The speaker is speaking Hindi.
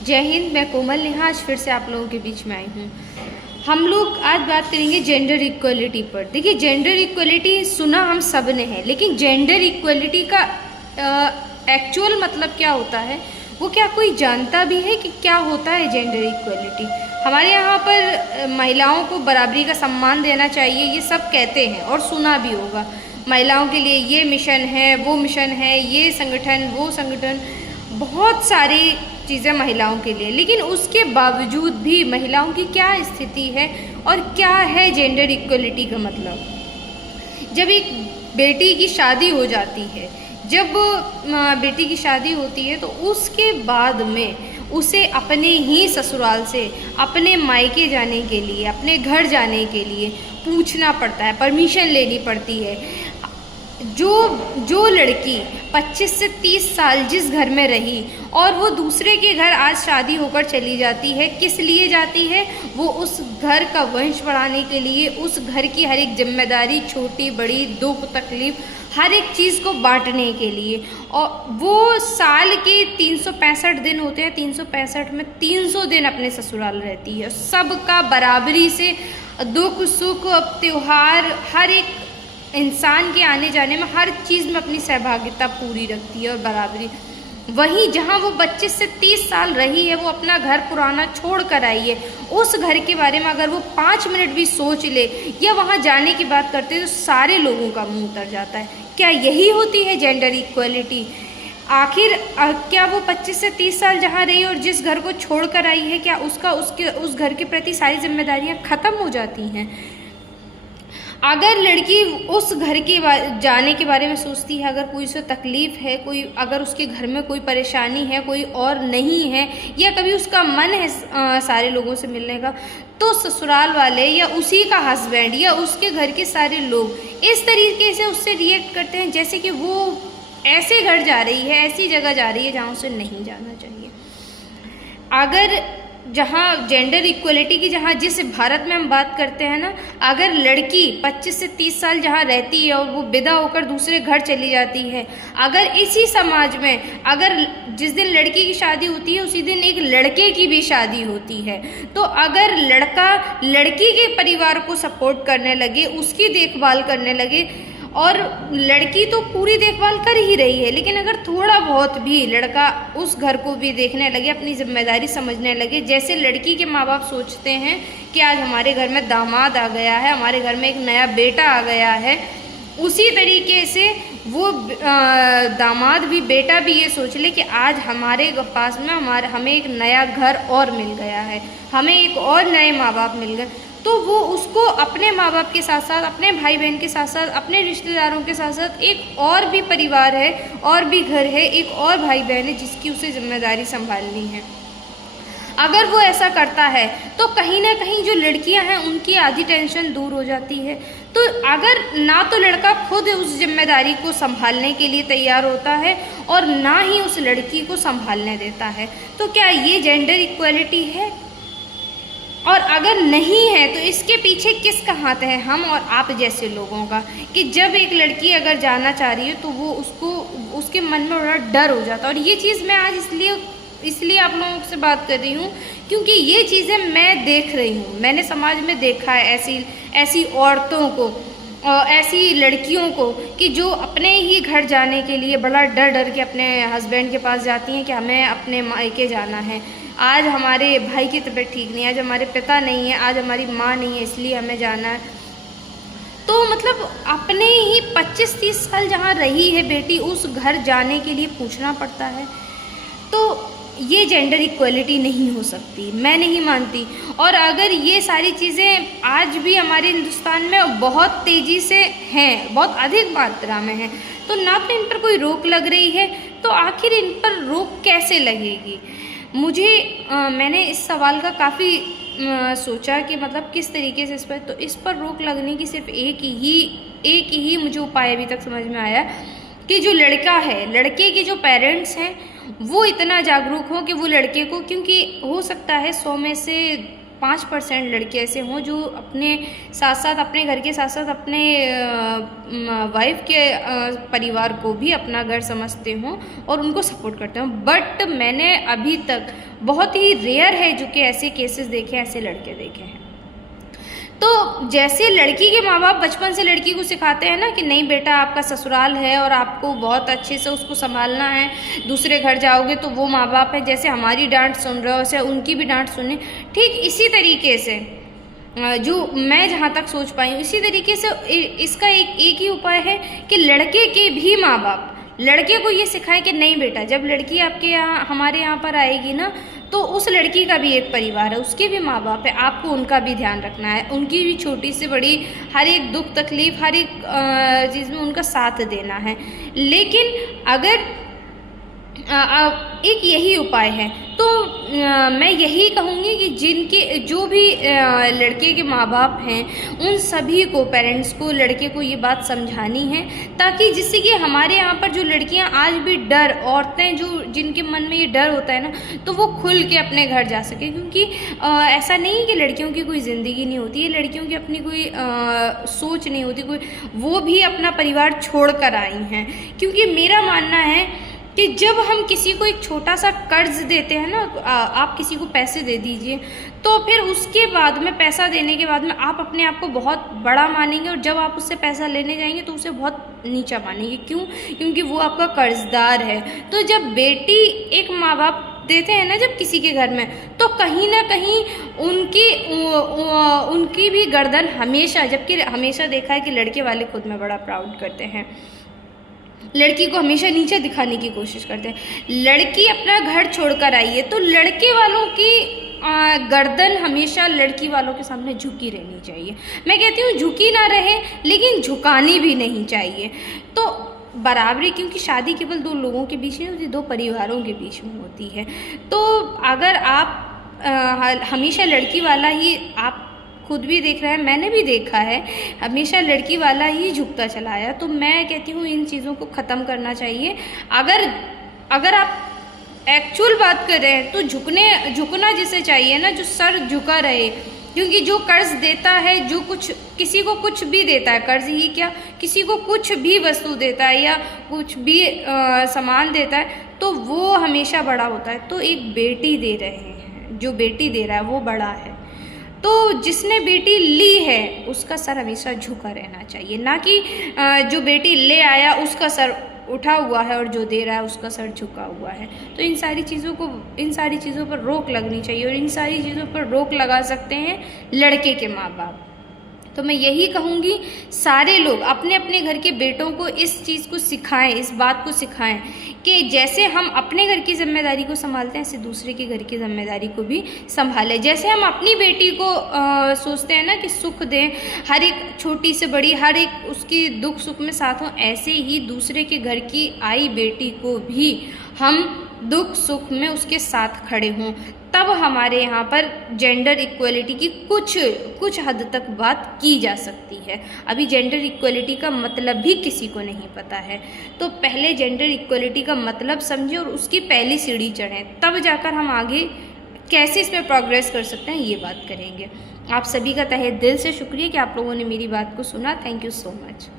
जय हिंद। मैं कोमल नेहा आज फिर से आप लोगों के बीच में आई हूँ। हम लोग आज बात करेंगे जेंडर इक्वलिटी पर। देखिए, जेंडर इक्वलिटी सुना हम सब ने है, लेकिन जेंडर इक्वलिटी का एक्चुअल मतलब क्या होता है, वो क्या कोई जानता भी है कि क्या होता है जेंडर इक्वलिटी। हमारे यहाँ पर महिलाओं को बराबरी का सम्मान देना चाहिए, ये सब कहते हैं और सुना भी होगा। महिलाओं के लिए ये मिशन है, वो मिशन है, ये संगठन, वो संगठन, बहुत सारी चीज़ें महिलाओं के लिए। लेकिन उसके बावजूद भी महिलाओं की क्या स्थिति है और क्या है जेंडर इक्वलिटी का मतलब। जब एक बेटी की शादी हो जाती है, जब बेटी की शादी होती है, तो उसके बाद में उसे अपने ही ससुराल से अपने मायके जाने के लिए, अपने घर जाने के लिए पूछना पड़ता है, परमिशन लेनी पड़ती है। जो लड़की 25 से 30 साल जिस घर में रही और वो दूसरे के घर आज शादी होकर चली जाती है, किस लिए जाती है? वो उस घर का वंश बढ़ाने के लिए, उस घर की हर एक जिम्मेदारी, छोटी बड़ी, दुख तकलीफ, हर एक चीज़ को बांटने के लिए। और वो साल के 365 दिन होते हैं, 365 में 300 दिन अपने ससुराल रहती है। सबका बराबरी से दुख सुख त्योहार, हर एक इंसान के आने जाने में, हर चीज़ में अपनी सहभागिता पूरी रखती है और बराबरी। वहीं जहाँ वो 25 से 30 साल रही है, वो अपना घर पुराना छोड़ कर आई है, उस घर के बारे में अगर वो 5 मिनट भी सोच ले या वहाँ जाने की बात करते हैं, तो सारे लोगों का मुंह उतर जाता है। क्या यही होती है जेंडर इक्वलिटी? आखिर क्या वो 25 से 30 साल जहाँ रही और जिस घर को छोड़ कर आई है, क्या उस घर के प्रति सारी जिम्मेदारियाँ ख़त्म हो जाती हैं? अगर लड़की उस घर के जाने के बारे में सोचती है, अगर कोई उसे तकलीफ़ है, कोई अगर उसके घर में कोई परेशानी है, कोई और नहीं है, या कभी उसका मन है सारे लोगों से मिलने का, तो ससुराल वाले या उसी का हस्बैंड या उसके घर के सारे लोग इस तरीके से उससे रिएक्ट करते हैं जैसे कि वो ऐसे घर जा रही है, ऐसी जगह जा रही है जहाँ उसे नहीं जाना चाहिए। अगर जहाँ जेंडर इक्वलिटी की, जहाँ जिस भारत में हम बात करते हैं ना, अगर लड़की 25 से 30 साल जहाँ रहती है और वो विदा होकर दूसरे घर चली जाती है, अगर इसी समाज में अगर जिस दिन लड़की की शादी होती है उसी दिन एक लड़के की भी शादी होती है, तो अगर लड़का लड़की के परिवार को सपोर्ट करने लगे, उसकी देखभाल करने लगे, और लड़की तो पूरी देखभाल कर ही रही है, लेकिन अगर थोड़ा बहुत भी लड़का उस घर को भी देखने लगे, अपनी जिम्मेदारी समझने लगे, जैसे लड़की के माँ बाप सोचते हैं कि आज हमारे घर में दामाद आ गया है, हमारे घर में एक नया बेटा आ गया है, उसी तरीके से वो दामाद भी, बेटा भी ये सोच ले कि आज हमारे पास में हमें एक नया घर और मिल गया है, हमें एक और नए माँ बाप मिल गए, तो वो उसको अपने माँ बाप के साथ साथ, अपने भाई बहन के साथ साथ, अपने रिश्तेदारों के साथ साथ एक और भी परिवार है, और भी घर है, एक और भाई बहन है जिसकी उसे जिम्मेदारी संभालनी है। अगर वो ऐसा करता है तो कहीं ना कहीं जो लड़कियां हैं उनकी आधी टेंशन दूर हो जाती है। तो अगर ना तो लड़का खुद उस जिम्मेदारी को संभालने के लिए तैयार होता है और ना ही उस लड़की को संभालने देता है, तो क्या ये जेंडर इक्वलिटी है? और अगर नहीं है तो इसके पीछे किसका हाथ है? हम और आप जैसे लोगों का, कि जब एक लड़की अगर जाना चाह रही है तो वो उसके मन में बड़ा डर हो जाता है। और ये चीज़ मैं आज इसलिए आप लोगों से बात कर रही हूँ क्योंकि ये चीज़ें मैं देख रही हूँ, मैंने समाज में देखा है ऐसी औरतों को और ऐसी लड़कियों को कि जो अपने ही घर जाने के लिए बड़ा डर के अपने हस्बैंड के पास जाती हैं कि हमें अपने मायके जाना है, आज हमारे भाई की तबीयत ठीक नहीं है, आज हमारे पिता नहीं है, आज हमारी माँ नहीं है, इसलिए हमें जाना है। तो मतलब अपने ही 25-30 साल जहाँ रही है बेटी, उस घर जाने के लिए पूछना पड़ता है। तो ये जेंडर इक्वलिटी नहीं हो सकती, मैं नहीं मानती। और अगर ये सारी चीज़ें आज भी हमारे हिंदुस्तान में बहुत तेज़ी से हैं, बहुत अधिक मात्रा में हैं, तो ना तो इन पर कोई रोक लग रही है, तो आखिर इन पर रोक कैसे लगेगी? मैंने इस सवाल का काफ़ी सोचा कि मतलब किस तरीके से इस पर रोक लगने की सिर्फ एक ही मुझे उपाय अभी तक समझ में आया कि जो लड़का है, लड़के के जो पेरेंट्स हैं, वो इतना जागरूक हो कि वो लड़के को, क्योंकि हो सकता है 100 में से 5% लड़के ऐसे हों जो अपने साथ साथ, अपने घर के साथ साथ अपने वाइफ के परिवार को भी अपना घर समझते हों और उनको सपोर्ट करते हों। बट मैंने अभी तक बहुत ही रेयर है जो कि ऐसे केसेस देखे, ऐसे लड़के देखे हैं। तो जैसे लड़की के माँ बाप बचपन से लड़की को सिखाते हैं ना कि नहीं बेटा आपका ससुराल है और आपको बहुत अच्छे से उसको संभालना है, दूसरे घर जाओगे तो वो माँ बाप है, जैसे हमारी डांट सुन रहे हो वैसे उनकी भी डांट सुने, ठीक इसी तरीके से जो मैं जहाँ तक सोच पाई हूँ, इसी तरीके से इसका एक ही उपाय है कि लड़के के भी माँ बाप लड़के को ये सिखाएं कि नहीं बेटा, जब लड़की आपके यहाँ हमारे यहाँ पर आएगी ना तो उस लड़की का भी एक परिवार है, उसके भी माँ बाप है, आपको उनका भी ध्यान रखना है, उनकी भी छोटी से बड़ी हर एक दुख तकलीफ, हर एक चीज़ में उनका साथ देना है। लेकिन अगर एक यही उपाय है तो मैं यही कहूँगी कि जिनके जो भी लड़के के माँ बाप हैं उन सभी को, पेरेंट्स को, लड़के को ये बात समझानी है, ताकि जिससे कि हमारे यहाँ पर जो लड़कियाँ आज भी डर, औरतें जो जिनके मन में ये डर होता है ना, तो वो खुल के अपने घर जा सके। क्योंकि ऐसा नहीं कि लड़कियों की कोई ज़िंदगी नहीं होती है, लड़कियों की अपनी कोई सोच नहीं होती, कोई वो भी अपना परिवार छोड़ कर आई हैं। क्योंकि मेरा मानना है कि जब हम किसी को एक छोटा सा कर्ज देते हैं ना, आप किसी को पैसे दे दीजिए, तो फिर उसके बाद में, पैसा देने के बाद में आप अपने आप को बहुत बड़ा मानेंगे और जब आप उससे पैसा लेने जाएंगे तो उसे बहुत नीचा मानेंगे। क्यों? क्योंकि वो आपका कर्जदार है। तो जब बेटी एक माँ बाप देते हैं ना जब किसी के घर में, तो कहीं ना कहीं उनकी भी गर्दन हमेशा, जबकि हमेशा देखा है कि लड़के वाले खुद में बड़ा प्राउड करते हैं, लड़की को हमेशा नीचे दिखाने की कोशिश करते हैं। लड़की अपना घर छोड़कर आई है तो लड़के वालों की गर्दन हमेशा लड़की वालों के सामने झुकी रहनी चाहिए। मैं कहती हूँ झुकी ना रहे, लेकिन झुकानी भी नहीं चाहिए। तो बराबरी, क्योंकि शादी केवल दो लोगों के बीच नहीं होती, दो परिवारों के बीच में होती है। तो अगर आप हमेशा लड़की वाला ही, आप खुद भी देख रहे हैं, मैंने भी देखा है, हमेशा लड़की वाला ही झुकता चला आया, तो मैं कहती हूँ इन चीज़ों को ख़त्म करना चाहिए। अगर आप एक्चुअल बात कर रहे हैं तो झुकना जिसे चाहिए ना, जो सर झुका रहे। क्योंकि जो कर्ज देता है, जो कुछ किसी को कुछ भी देता है, कर्ज ही क्या, किसी को कुछ भी वस्तु देता है या कुछ भी सामान देता है, तो वो हमेशा बड़ा होता है। तो एक बेटी दे रहे हैं, जो बेटी दे रहा है वो बड़ा है। तो जिसने बेटी ली है उसका सर हमेशा झुका रहना चाहिए, ना कि जो बेटी ले आया उसका सर उठा हुआ है और जो दे रहा है उसका सर झुका हुआ है। तो इन सारी चीज़ों पर रोक लगनी चाहिए और इन सारी चीज़ों पर रोक लगा सकते हैं लड़के के माँ बाप। तो मैं यही कहूँगी सारे लोग अपने अपने घर के बेटों को इस चीज़ को सिखाएं, इस बात को सिखाएं कि जैसे हम अपने घर की जिम्मेदारी को संभालते हैं, ऐसे दूसरे के घर की जिम्मेदारी को भी संभालें। जैसे हम अपनी बेटी को सोचते हैं ना कि सुख दें, हर एक छोटी से बड़ी, हर एक उसकी दुख सुख में साथ हों, ऐसे ही दूसरे के घर की आई बेटी को भी हम दुख सुख में उसके साथ खड़े हों। तब हमारे यहाँ पर जेंडर इक्वलिटी की कुछ हद तक बात की जा सकती है। अभी जेंडर इक्वलिटी का मतलब भी किसी को नहीं पता है, तो पहले जेंडर इक्वलिटी का मतलब समझें और उसकी पहली सीढ़ी चढ़ें, तब जाकर हम आगे कैसे इसमें प्रोग्रेस कर सकते हैं ये बात करेंगे। आप सभी का तहे दिल से शुक्रिया कि आप लोगों ने मेरी बात को सुना। Thank you so much.